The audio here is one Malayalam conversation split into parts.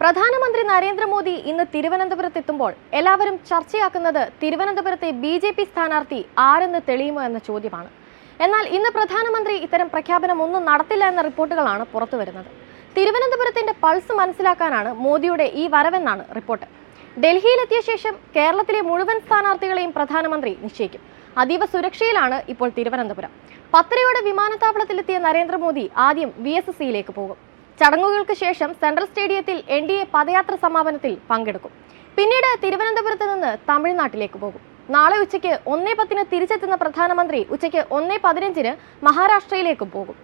പ്രധാനമന്ത്രി നരേന്ദ്രമോദി ഇന്ന് തിരുവനന്തപുരത്തെത്തുമ്പോൾ എല്ലാവരും ചർച്ചയാക്കുന്നത് തിരുവനന്തപുരത്തെ ബി.ജെ.പി. സ്ഥാനാർത്ഥി ആരെന്ന് തെളിയുമോ എന്ന ചോദ്യമാണ്. എന്നാൽ ഇന്ന് പ്രധാനമന്ത്രി ഇത്തരം പ്രഖ്യാപനം ഒന്നും നടത്തില്ല എന്ന റിപ്പോർട്ടുകളാണ് പുറത്തുവരുന്നത്. തിരുവനന്തപുരത്തിന്റെ പൾസ് മനസ്സിലാക്കാനാണ് മോദിയുടെ ഈ വരവെന്നാണ് റിപ്പോർട്ട്. ഡൽഹിയിലെത്തിയ ശേഷം കേരളത്തിലെ മുഴുവൻ സ്ഥാനാർത്ഥികളെയും പ്രധാനമന്ത്രി നിശ്ചയിക്കും. അതീവ സുരക്ഷയിലാണ് ഇപ്പോൾ തിരുവനന്തപുരം. 10:30 വിമാനത്താവളത്തിലെത്തിയ നരേന്ദ്രമോദി ആദ്യം VSSയിലേക്ക് പോകും. ചടങ്ങുകൾക്ക് ശേഷം സെൻട്രൽ സ്റ്റേഡിയത്തിൽ NDA പദയാത്ര സമാപനത്തിൽ പങ്കെടുക്കും. പിന്നീട് തിരുവനന്തപുരത്ത് നിന്ന് തമിഴ്നാട്ടിലേക്ക് പോകും. നാളെ ഉച്ചയ്ക്ക് 1:10 തിരിച്ചെത്തുന്ന പ്രധാനമന്ത്രി ഉച്ചയ്ക്ക് 1:15 മഹാരാഷ്ട്രയിലേക്കും പോകും.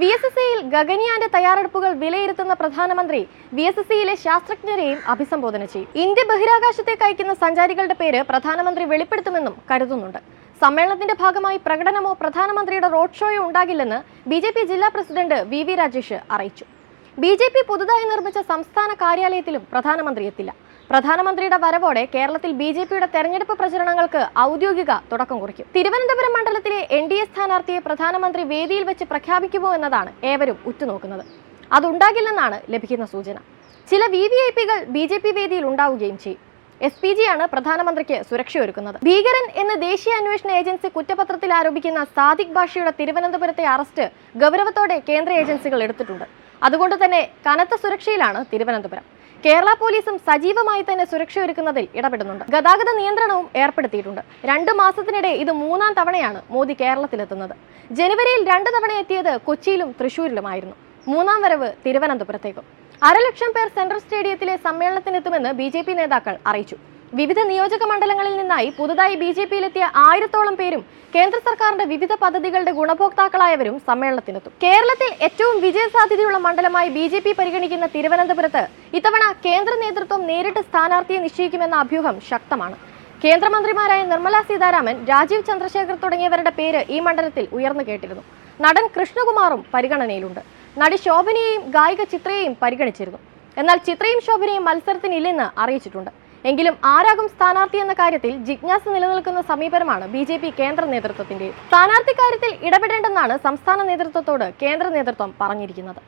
VSSയിൽ ഗഗൻയാന്റെ തയ്യാറെടുപ്പുകൾ വിലയിരുത്തുന്ന പ്രധാനമന്ത്രി VSSയിലെ ശാസ്ത്രജ്ഞരെയും അഭിസംബോധന ചെയ്യും. ഇന്ത്യ ബഹിരാകാശത്തേക്ക് അയക്കുന്ന സഞ്ചാരികളുടെ പേര് പ്രധാനമന്ത്രി വെളിപ്പെടുത്തുമെന്നും കരുതുന്നുണ്ട്. സമ്മേളനത്തിന്റെ ഭാഗമായി പ്രകടനമോ പ്രധാനമന്ത്രിയുടെ റോഡ് ഷോയോ ഉണ്ടാകില്ലെന്ന് BJP ജില്ലാ പ്രസിഡന്റ് VV രാജേഷ് അറിയിച്ചു. BJP പുതുതായി നിർമ്മിച്ച സംസ്ഥാന കാര്യാലയത്തിലും പ്രധാനമന്ത്രി എത്തില്ല. പ്രധാനമന്ത്രിയുടെ വരവോടെ കേരളത്തിൽ BJPയുടെ തെരഞ്ഞെടുപ്പ് പ്രചരണങ്ങൾക്ക് ഔദ്യോഗിക തുടക്കം കുറിക്കും. തിരുവനന്തപുരം മണ്ഡലത്തിലെ NDA സ്ഥാനാർത്ഥിയെ പ്രധാനമന്ത്രി വേദിയിൽ വെച്ച് പ്രഖ്യാപിക്കുമോ എന്നതാണ് ഏവരും ഉറ്റുനോക്കുന്നത്. അതുണ്ടാകില്ലെന്നാണ് ലഭിക്കുന്ന സൂചന. ചില VVIPകൾ BJP വേദിയിൽ ഉണ്ടാവുകയും ചെയ്യും. SPG ആണ് പ്രധാനമന്ത്രിക്ക് സുരക്ഷയൊരുക്കുന്നത്. ഭീകരൻ എന്ന് ദേശീയ അന്വേഷണ ഏജൻസി കുറ്റപത്രത്തിൽ ആരോപിക്കുന്ന സാദിഖ് ബാഷിയുടെ തിരുവനന്തപുരത്തെ അറസ്റ്റ് ഗൗരവത്തോടെ കേന്ദ്ര ഏജൻസികൾ എടുത്തിട്ടുണ്ട്. അതുകൊണ്ട് തന്നെ കനത്ത സുരക്ഷയിലാണ് തിരുവനന്തപുരം. കേരള പോലീസും സജീവമായി തന്നെ സുരക്ഷയൊരുക്കുന്നതിൽ ഇടപെടുന്നുണ്ട്. ഗതാഗത നിയന്ത്രണവും ഏർപ്പെടുത്തിയിട്ടുണ്ട്. 2 മാസത്തിനിടെ ഇത് 3-ാം തവണയാണ് മോദി കേരളത്തിലെത്തുന്നത്. ജനുവരിയിൽ 2 തവണ എത്തിയത് കൊച്ചിയിലും തൃശൂരിലുമായിരുന്നു. 3-ാം വരവ് തിരുവനന്തപുരത്തേക്കും. 1/2 ലക്ഷം പേർ സെൻട്രൽ സ്റ്റേഡിയത്തിലെ സമ്മേളനത്തിനെത്തുമെന്ന് BJP നേതാക്കൾ അറിയിച്ചു. വിവിധ നിയോജക മണ്ഡലങ്ങളിൽ നിന്നായി പുതുതായി BJPയിലെത്തിയ 1000-ഓളം പേരും കേന്ദ്ര സർക്കാരിന്റെ വിവിധ പദ്ധതികളുടെ ഗുണഭോക്താക്കളായവരും സമ്മേളനത്തിനെത്തും. കേരളത്തിൽ ഏറ്റവും വിജയസാധ്യതയുള്ള മണ്ഡലമായി BJP പരിഗണിക്കുന്ന തിരുവനന്തപുരത്ത് ഇത്തവണ കേന്ദ്ര നേതൃത്വം നേരിട്ട് സ്ഥാനാർത്ഥിയെ നിശ്ചയിക്കുമെന്ന അഭ്യൂഹം ശക്തമാണ്. കേന്ദ്രമന്ത്രിമാരായ നിർമ്മല സീതാരാമൻ, രാജീവ് ചന്ദ്രശേഖർ തുടങ്ങിയവരുടെ പേര് ഈ മണ്ഡലത്തിൽ ഉയർന്നു കേട്ടിരുന്നു. നടൻ കൃഷ്ണകുമാറും പരിഗണനയിലുണ്ട്. നടി ശോഭനയെയും ഗായിക ചിത്രയെയും പരിഗണിച്ചിരുന്നു. എന്നാൽ ചിത്രയും ശോഭനയും മത്സരത്തിനില്ലെന്ന് അറിയിച്ചിട്ടുണ്ട്. എങ്കിലും ആരാകും സ്ഥാനാർത്ഥി എന്ന കാര്യത്തിൽ ജിജ്ഞാസ നിലനിൽക്കുന്ന സമീപനമാണ് BJP കേന്ദ്ര നേതൃത്വത്തിന്റെ. സ്ഥാനാർത്ഥി കാര്യത്തിൽ ഇടപെടേണ്ടെന്നാണ് സംസ്ഥാന നേതൃത്വത്തോട് കേന്ദ്ര നേതൃത്വം പറഞ്ഞിരിക്കുന്നത്.